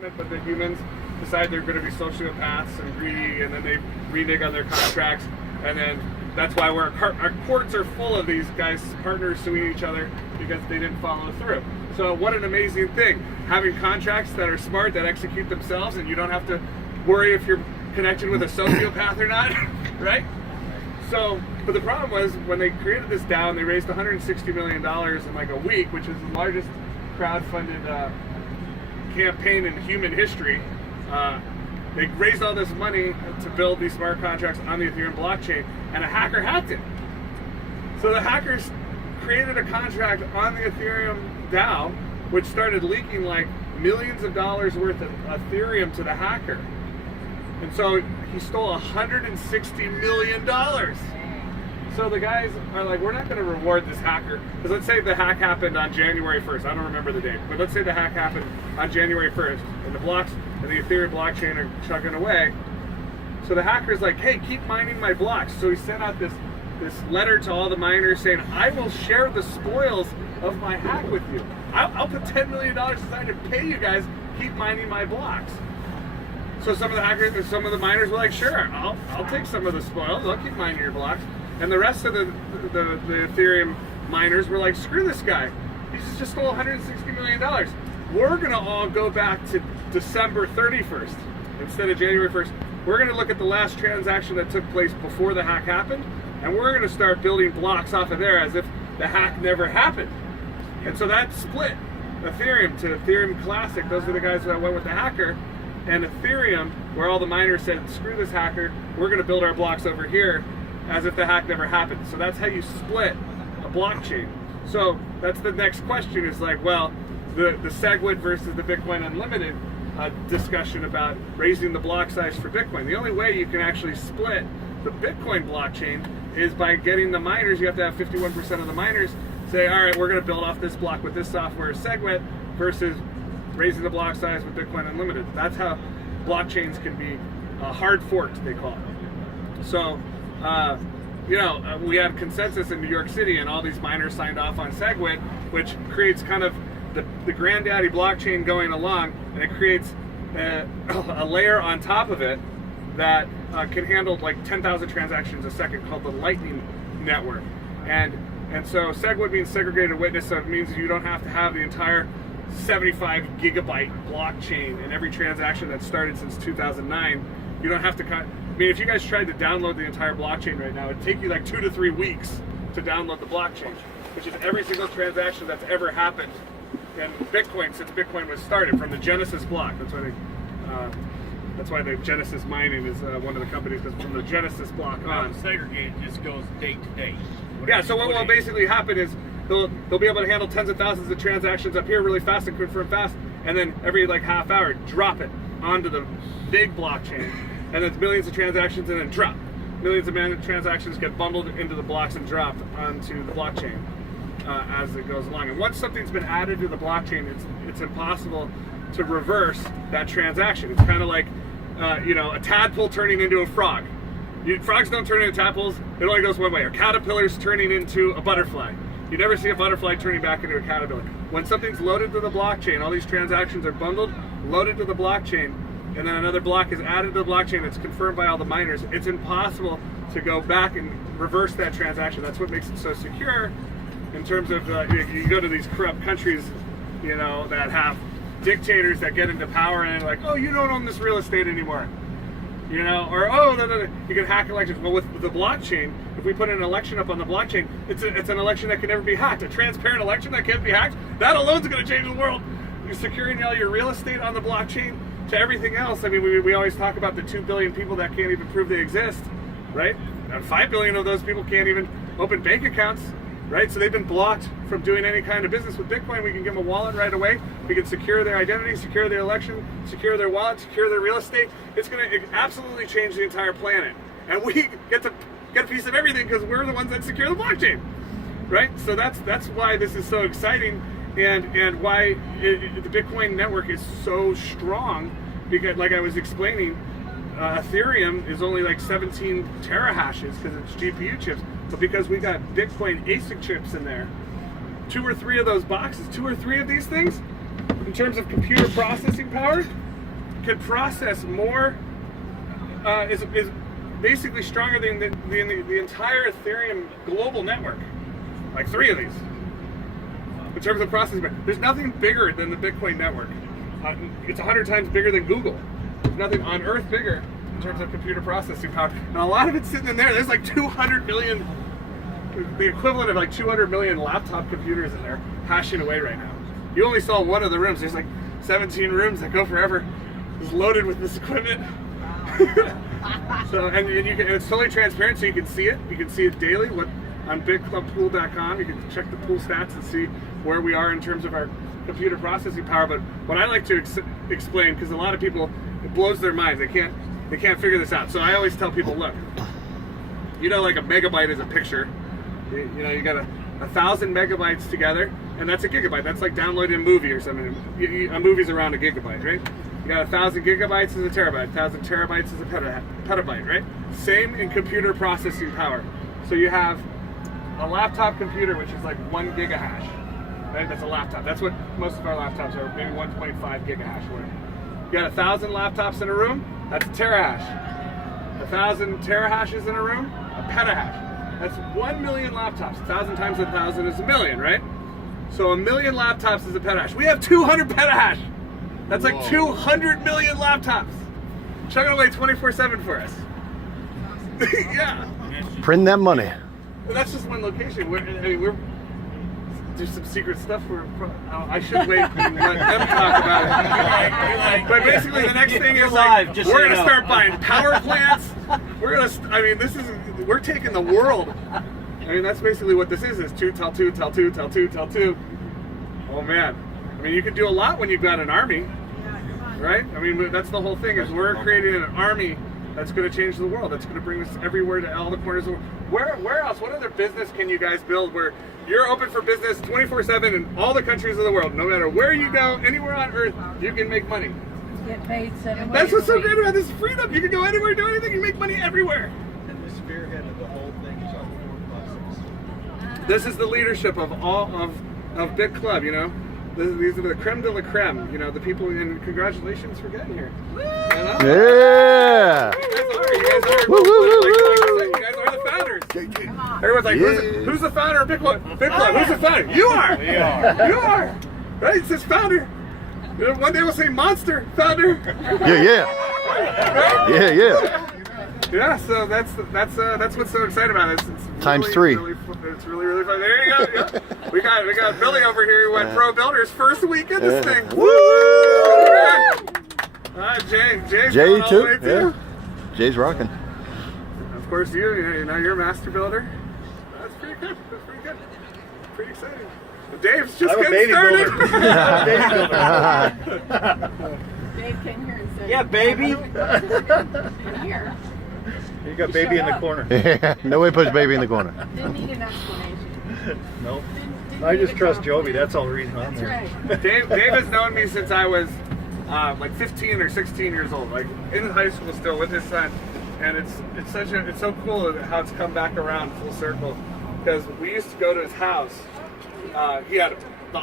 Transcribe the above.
But the humans decide they're going to be sociopaths and greedy, and then they renege on their contracts, and then that's why our courts are full of these guys, partners suing each other because they didn't follow through. So what an amazing thing, having contracts that are smart, that execute themselves, and you don't have to worry if you're connected with a sociopath or not, right? So, but the problem was when they created this DAO, they raised $160 million in like a week, which is the largest crowd-funded campaign in human history. They raised all this money to build these smart contracts on the Ethereum blockchain, and a hacker hacked it. So the hackers created a contract on the Ethereum DAO, which started leaking like millions of dollars worth of Ethereum to the hacker. And so he stole $160 million. So the guys are like, we're not going to reward this hacker. Because let's say the hack happened on January 1st. I don't remember the date. But let's say the hack happened on January 1st. And the blocks and the Ethereum blockchain are chugging away. So the hacker's like, hey, keep mining my blocks. So he sent out this letter to all the miners saying, I will share the spoils of my hack with you. I'll put $10 million aside to pay you guys, keep mining my blocks. So some of the hackers, some of the miners were like, sure, I'll take some of the spoils, I'll keep mining your blocks. And the rest of the Ethereum miners were like, screw this guy. He's just stole $160 million. We're gonna all go back to December 31st instead of January 1st. We're gonna look at the last transaction that took place before the hack happened, and we're gonna start building blocks off of there as if the hack never happened. And so that split Ethereum to Ethereum Classic. Those are the guys that went with the hacker. And Ethereum, where all the miners said, screw this hacker, we're going to build our blocks over here as if the hack never happened. So that's how you split a blockchain. So that's the next question is like, well, the SegWit versus the Bitcoin Unlimited discussion about raising the block size for Bitcoin. The only way you can actually split the Bitcoin blockchain is by getting the miners. You have to have 51% of the miners say, all right, we're going to build off this block with this software SegWit versus raising the block size with Bitcoin Unlimited. That's how blockchains can be hard forked, they call it. So, we had consensus in New York City, and all these miners signed off on SegWit, which creates kind of the granddaddy blockchain going along, and it creates a layer on top of it that can handle like 10,000 transactions a second, called the Lightning Network. And so SegWit means segregated witness, so it means you don't have to have the entire 75 gigabyte blockchain in every transaction that's started since 2009. You don't have to if you guys tried to download the entire blockchain right now, it'd take you like 2 to 3 weeks to download the blockchain, which is every single transaction that's ever happened in Bitcoin since Bitcoin was started, from the Genesis block. That's why the Genesis mining is one of the companies, because from the Genesis block on. Segregated just goes date to date. Yeah, so what will basically happen is they'll be able to handle tens of thousands of transactions up here really fast and confirm fast, and then every like half hour drop it onto the big blockchain, and then millions of transactions, and then drop. Millions of transactions get bundled into the blocks and dropped onto the blockchain as it goes along. And once something's been added to the blockchain, it's impossible to reverse that transaction. It's kind of like a tadpole turning into a frog. Frogs don't turn into tadpoles, it only goes one way. Or caterpillars turning into a butterfly. You never see a butterfly turning back into a caterpillar. When something's loaded to the blockchain, all these transactions are bundled, loaded to the blockchain, and then another block is added to the blockchain that's confirmed by all the miners. It's impossible to go back and reverse that transaction. That's what makes it so secure in terms of, you go to these corrupt countries, that have dictators that get into power and they're like, oh, you don't own this real estate anymore. Or you can hack elections. Well, with the blockchain, if we put an election up on the blockchain, it's an election that can never be hacked. A transparent election that can't be hacked, that alone is going to change the world. You're securing all your real estate on the blockchain to everything else. I mean, we always talk about the 2 billion people that can't even prove they exist, right? And 5 billion of those people can't even open bank accounts, right? So they've been blocked from doing any kind of business. With Bitcoin, we can give them a wallet right away. We can secure their identity, secure their election, secure their wallet, secure their real estate. It's going to absolutely change the entire planet. And we get to get a piece of everything because we're the ones that secure the blockchain, right? So that's why this is so exciting, and why the Bitcoin network is so strong, because like I was explaining, Ethereum is only like 17 terahashes because it's GPU chips, but because we got Bitcoin ASIC chips in there, 2 or 3 of those boxes, 2 or 3 of these things, in terms of computer processing power, can process more, is basically stronger than the entire Ethereum global network. Like 3 of these. In terms of processing, there's nothing bigger than the Bitcoin network. It's 100 times bigger than Google. There's nothing on Earth bigger in terms of computer processing power. And a lot of it's sitting in there. There's like 200 million, the equivalent of like 200 million laptop computers in there hashing away right now. You only saw one of the rooms. There's like 17 rooms that go forever. It's loaded with this equipment. So and you can, it's totally transparent, so you can see it. You can see it daily. On BitClubPool.com, you can check the pool stats and see where we are in terms of our computer processing power. But what I like to explain, because a lot of people, it blows their minds. They can't figure this out. So I always tell people, look, like a megabyte is a picture. You got 1,000 megabytes together, and that's a gigabyte. That's like downloading a movie or something. A movie's around a gigabyte, right? You got 1,000 gigabytes is a terabyte. 1,000 terabytes is a petabyte, right? Same in computer processing power. So you have a laptop computer, which is like 1 gigahash, right? That's a laptop. That's what most of our laptops are, maybe 1.5 gigahash. You got 1,000 laptops in a room, that's a terahash. 1,000 terahashes in a room, a petahash. That's 1 million laptops. 1,000 times 1,000 is a million, right? So 1 million laptops is a petahash. We have 200 petahash. That's like 200 million laptops. Chugging away 24/7 for us. Yeah. Print that money. But that's just one location. There's some secret stuff. I should wait and let them talk about it. But basically, the next thing is like, we're gonna start buying power plants. We're taking the world. I mean, that's basically what this is 2 tell 2 tell 2 tell 2 tell 2. Oh man, I mean, you can do a lot when you've got an army, right? I mean, that's the whole thing. Is we're creating an army that's going to change the world. That's going to bring us everywhere to all the corners of the world. Where else? What other business can you guys build where you're open for business 24/7 in all the countries of the world? No matter where you go, anywhere on Earth, you can make money. Get paid 7 days. That's what's so great about this freedom. You can go anywhere, do anything, you make money everywhere. And the spearhead of the whole thing is our core process. This is the leadership of BitClub, These are the creme de la creme, the people, and congratulations for getting here. Yeah! You guys are the founders. Everyone's like, who's the founder of BitClub? BitClub, who's the founder? You are! You are! Right? It says founder. One day we'll say monster founder. Yeah. Yeah, so that's what's so exciting about it. It's Times really, 3. It's really fun. There you go. Yeah. We got Billy over here who went pro builders first week of this thing. Woo! Jay's Jay going all the too. way Yeah. Jay's rocking. Of course, you're a master builder. That's pretty good. Pretty exciting. Dave's just getting started. Dave came here and said, Yeah, baby. Here. You got baby in the corner. Yeah. Nobody puts baby in the corner. Didn't need an explanation. Nope. Didn't I need just a trust compliment. Joby. That's all the reason I'm That's there. right. Dave has known me since I was like 15 or 16 years old, like in high school still with his son, and it's so cool how it's come back around full circle, because we used to go to his house. He had the